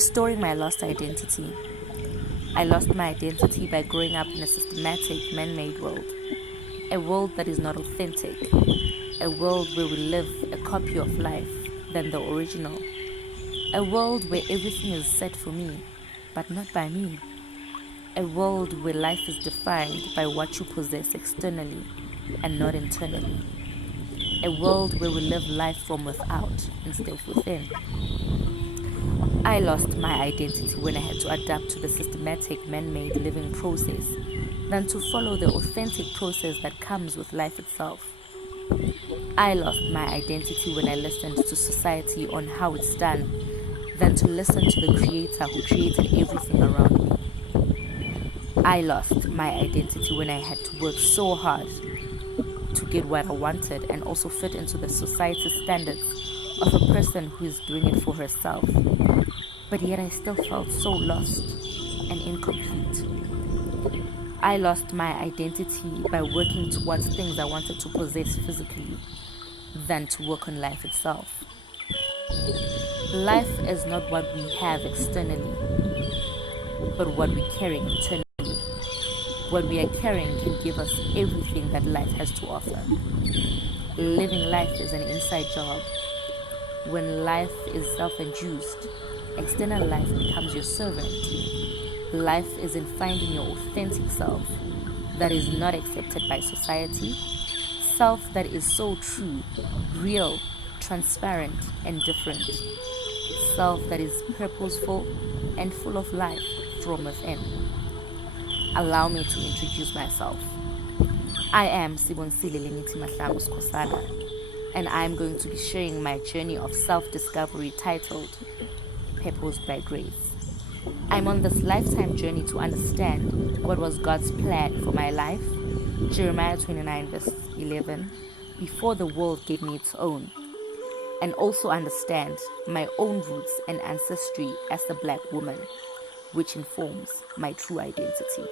Restoring my lost identity. I lost my identity by growing up in a systematic, man-made world. A world that is not authentic. A world where we live a copy of life than the original. A world where everything is set for me, but not by me. A world where life is defined by what you possess externally and not internally. A world where we live life from without instead of within. I lost my identity when I had to adapt to the systematic man-made living process than to follow the authentic process that comes with life itself. I lost my identity when I listened to society on how it's done than to listen to the creator who created everything around me. I lost my identity when I had to work so hard to get what I wanted and also fit into the society standards of a person who is doing it for herself. But yet I still felt so lost and incomplete. I lost my identity by working towards things I wanted to possess physically than to work on life itself. Life is not what we have externally, but what we carry internally. What we are carrying can give us everything that life has to offer. Living life is an inside job. When life is self-induced, external life becomes your servant. Life is in finding your authentic self that is not accepted by society, self that is so true, real, transparent, and different, self that is purposeful and full of life from within. Allow me to introduce myself. I am Sibonsile Lenithi Mahlangu Skhosana, and I am going to be sharing my journey of self-discovery titled Purposed by Grace. I'm on this lifetime journey to understand what was God's plan for my life, Jeremiah 29 verse 11, before the world gave me its own, and also understand my own roots and ancestry as a black woman, which informs my true identity.